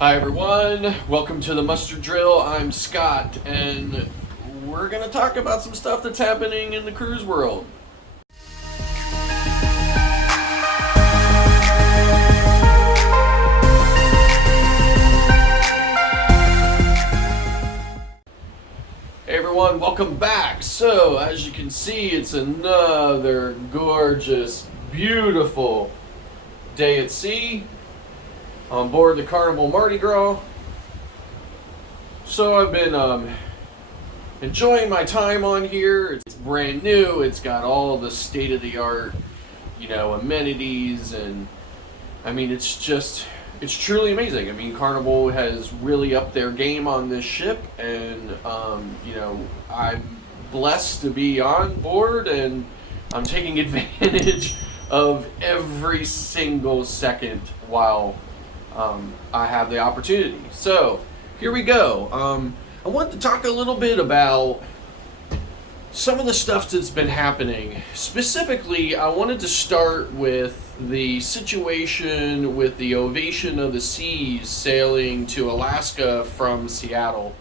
Hi everyone, welcome to the Mustard Drill. I'm Scott, and we're going to talk about some stuff that's happening in the cruise world. Hey everyone, welcome back. So, as you can see, it's another gorgeous, beautiful day at sea on board the Carnival Mardi Gras. So I've been enjoying my time on here. It's brand new. It's got all the state-of-the-art, amenities, and I mean, it's truly amazing. I mean, Carnival has really upped their game on this ship, and I'm blessed to be on board, and I'm taking advantage of every single second while I have the opportunity. So here we go. I want to talk a little bit about some of the stuff that's been happening. Specifically, I wanted to start with the situation with the Ovation of the Seas sailing to Alaska from Seattle.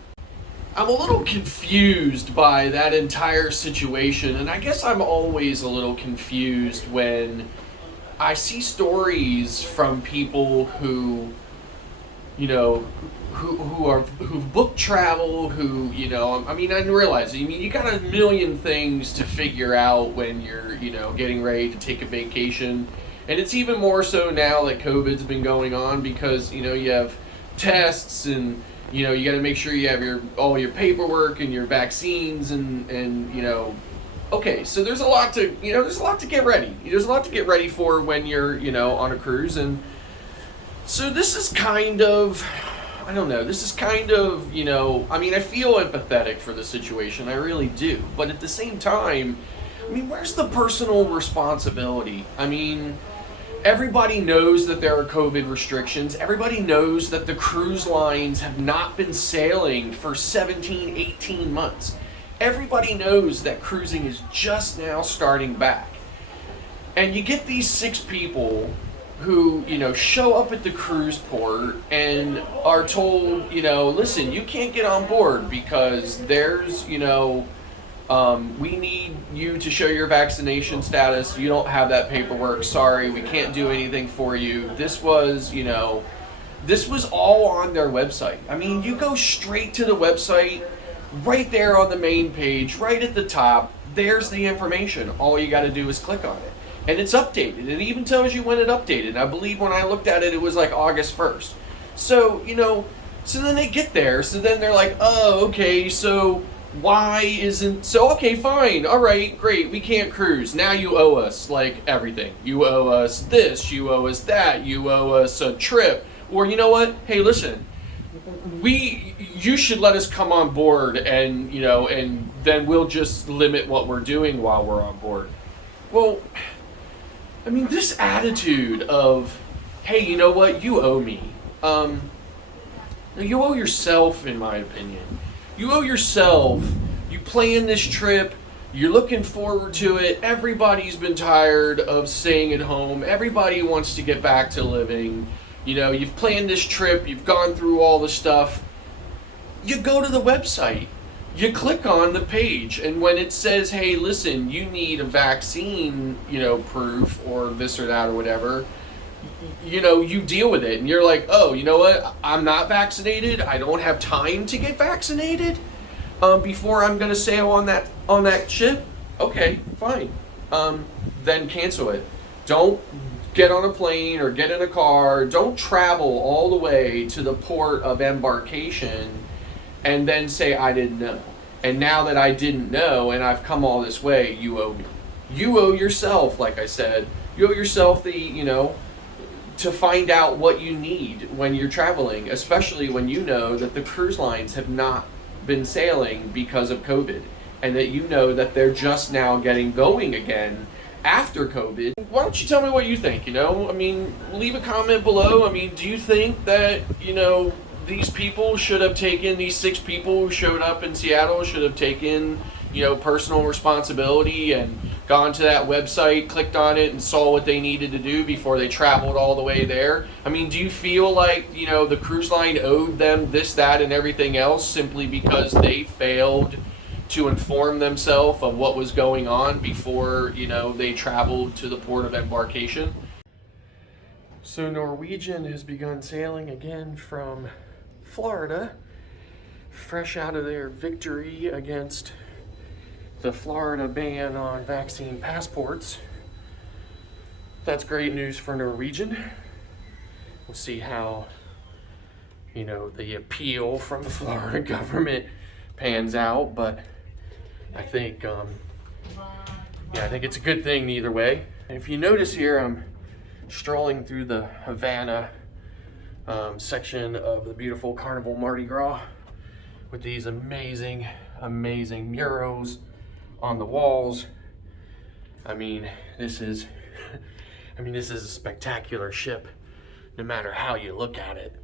I'm a little confused by that entire situation, and I guess I'm always a little confused when I see stories from people who book travel, I didn't realize. You got a million things to figure out when you're, getting ready to take a vacation. And it's even more so now that COVID's been going on because, you have tests and, you got to make sure you have all your paperwork and your vaccines and okay, so there's a lot to get ready. There's a lot to get ready for when you're, on a cruise. And so this is kind of, I feel empathetic for the situation. I really do. But at the same time, where's the personal responsibility? Everybody knows that there are COVID restrictions. Everybody knows that the cruise lines have not been sailing for 17, 18 months. Everybody knows that cruising is just now starting back. And you get these 6 people who, show up at the cruise port and are told, listen, you can't get on board because there's, we need you to show your vaccination status. You don't have that paperwork. Sorry, we can't do anything for you. This was all on their website. You go straight to the website, right there on the main page, right at the top, there's the information. All you got to do is click on it. And it's updated. It even tells you when it updated. And I believe when I looked at it, it was like August 1st. So, so then they get there. So then they're like, oh, okay, so okay, fine. All right, great. We can't cruise. Now you owe us, everything. You owe us this. You owe us that. You owe us a trip. Or you know what? Hey, listen. You should let us come on board and, and then we'll just limit what we're doing while we're on board. Well, this attitude of, hey, you know what, you owe me. You owe yourself, in my opinion. You owe yourself. You plan this trip. You're looking forward to it. Everybody's been tired of staying at home. Everybody wants to get back to living. You've planned this trip. You've gone through all the stuff. You go to the website. You click on the page, and when it says, hey, listen, you need a vaccine, proof or this or that or whatever, you deal with it. And you're like, oh, you know what? I'm not vaccinated. I don't have time to get vaccinated before I'm going to sail on that ship. Okay, fine. Then cancel it. Don't get on a plane or get in a car. Don't travel all the way to the port of embarkation and then say, I didn't know. And now that I didn't know and I've come all this way, you owe me. You owe yourself, like I said. You owe yourself to find out what you need when you're traveling, especially when you know that the cruise lines have not been sailing because of COVID, and that you know that they're just now getting going again after COVID. Why don't you tell me what you think, leave a comment below. Do you think that, these 6 people who showed up in Seattle should have taken, personal responsibility and gone to that website, clicked on it, and saw what they needed to do before they traveled all the way there? I mean, do you feel like, the cruise line owed them this, that, and everything else simply because they failed to inform themselves of what was going on before, they traveled to the port of embarkation? So Norwegian has begun sailing again from Florida, fresh out of their victory against the Florida ban on vaccine passports. That's great news for Norwegian. We'll see how, the appeal from the Florida government pans out, but I think, I think it's a good thing either way. And if you notice here, I'm strolling through the Havana section of the beautiful Carnival Mardi Gras with these amazing, amazing murals on the walls. I mean, this is a spectacular ship, no matter how you look at it.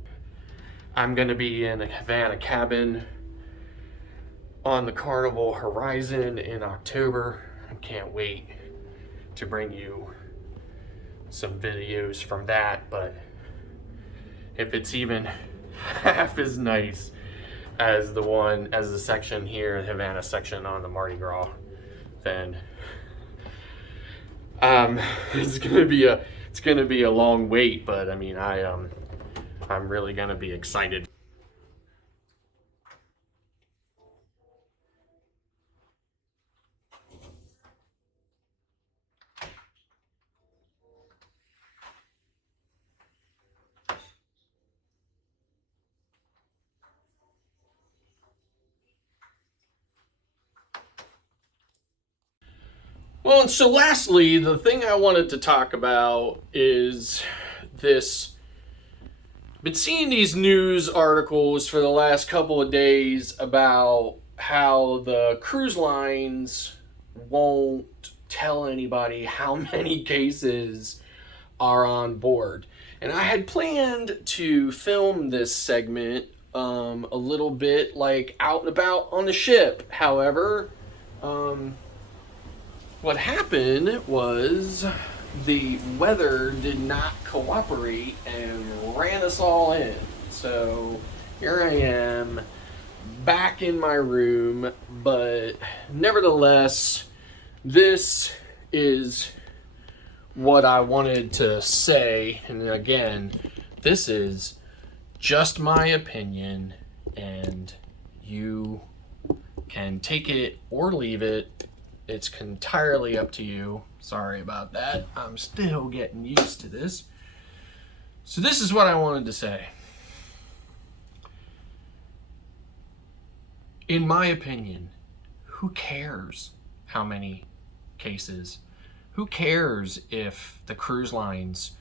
I'm gonna be in a Havana cabin on the Carnival Horizon in October. I can't wait to bring you some videos from that, but if it's even half as nice as the section here, the Havana section on the Mardi Gras, then it's gonna be a long wait, but I mean, I'm really gonna be excited. Well, and so lastly, the thing I wanted to talk about is this. Been seeing these news articles for the last couple of days about how the cruise lines won't tell anybody how many cases are on board. And I had planned to film this segment a little bit like out and about on the ship. However, what happened was the weather did not cooperate and ran us all in. So here I am back in my room, but nevertheless, this is what I wanted to say. And again, this is just my opinion, and you can take it or leave it. It's entirely up to you. Sorry about that. I'm still getting used to this. So this is what I wanted to say. In my opinion, who cares how many cases? Who cares if the cruise lines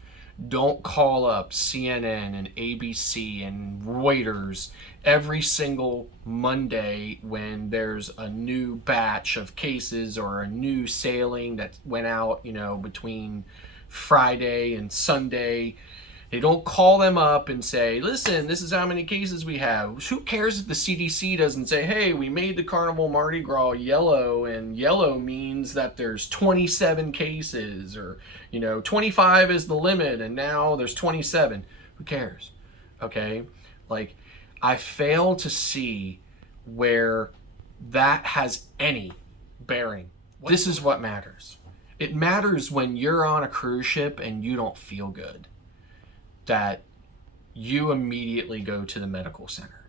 don't call up CNN and ABC and Reuters every single Monday when there's a new batch of cases or a new sailing that went out, between Friday and Sunday? They don't call them up and say, listen, this is how many cases we have. Who cares if the CDC doesn't say, hey, we made the Carnival Mardi Gras yellow, and yellow means that there's 27 cases, or, 25 is the limit, and now there's 27. Who cares? Okay? Like, I fail to see where that has any bearing. This is what matters. It matters when you're on a cruise ship and you don't feel good, that you immediately go to the medical center.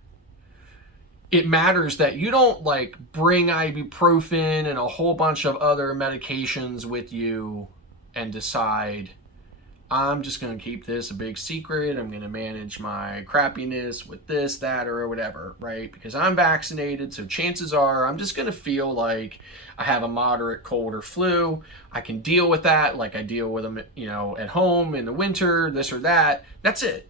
It matters that you don't bring ibuprofen and a whole bunch of other medications with you and decide, I'm just going to keep this a big secret. I'm going to manage my crappiness with this, that, or whatever, right? Because I'm vaccinated, so chances are I'm just going to feel like I have a moderate cold or flu. I can deal with that like I deal with them, at home in the winter, this or that. That's it.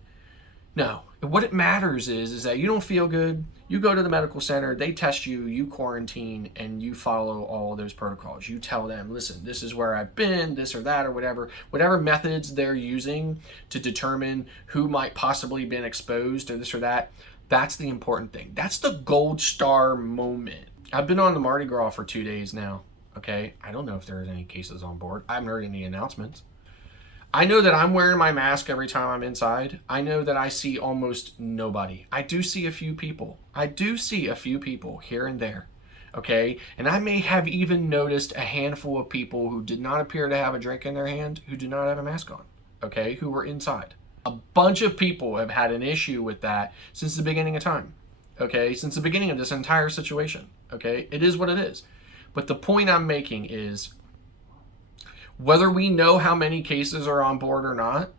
No. What it matters is that you don't feel good. You go to the medical center, they test you, you quarantine, and you follow all those protocols. You tell them, listen, this is where I've been, this or that, or whatever methods they're using to determine who might possibly been exposed or this or that. That's the important thing. That's the gold star moment. I've been on the Mardi Gras for 2 days now. Okay, I don't know if there's any cases on board. I haven't heard any announcements. I know that I'm wearing my mask every time I'm inside. I know that I see almost nobody. I do see a few people. I do see a few people here and there. Okay, and I may have even noticed a handful of people who did not appear to have a drink in their hand who do not have a mask on. Okay, who were inside. A bunch of people have had an issue with that since the beginning of time. Okay, since the beginning of this entire situation. Okay, it is what it is. But the point I'm making is, whether we know how many cases are on board or not,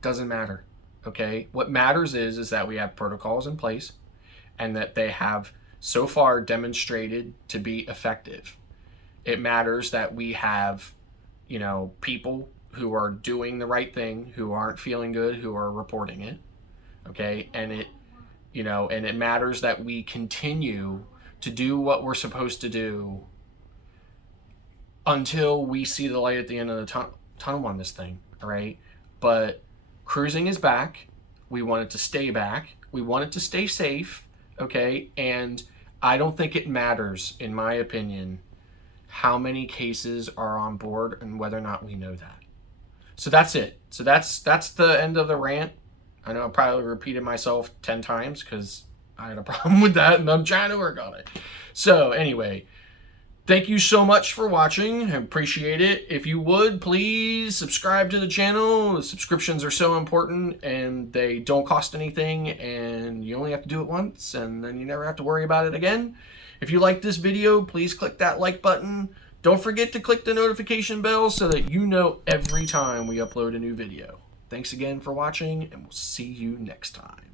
doesn't matter. Okay, what matters is that we have protocols in place and that they have so far demonstrated to be effective. It matters that we have, people who are doing the right thing, who aren't feeling good, who are reporting it. Okay, and it matters that we continue to do what we're supposed to do until we see the light at the end of the tunnel on this thing, all right? But cruising is back. We want it to stay back. We want it to stay safe, okay? And I don't think it matters, in my opinion, how many cases are on board and whether or not we know that. So that's it. So that's the end of the rant. I know I probably repeated myself 10 times because I had a problem with that and I'm trying to work on it. So anyway, thank you so much for watching. I appreciate it. If you would, please subscribe to the channel. The subscriptions are so important and they don't cost anything and you only have to do it once and then you never have to worry about it again. If you like this video, please click that like button. Don't forget to click the notification bell so that you know every time we upload a new video. Thanks again for watching and we'll see you next time.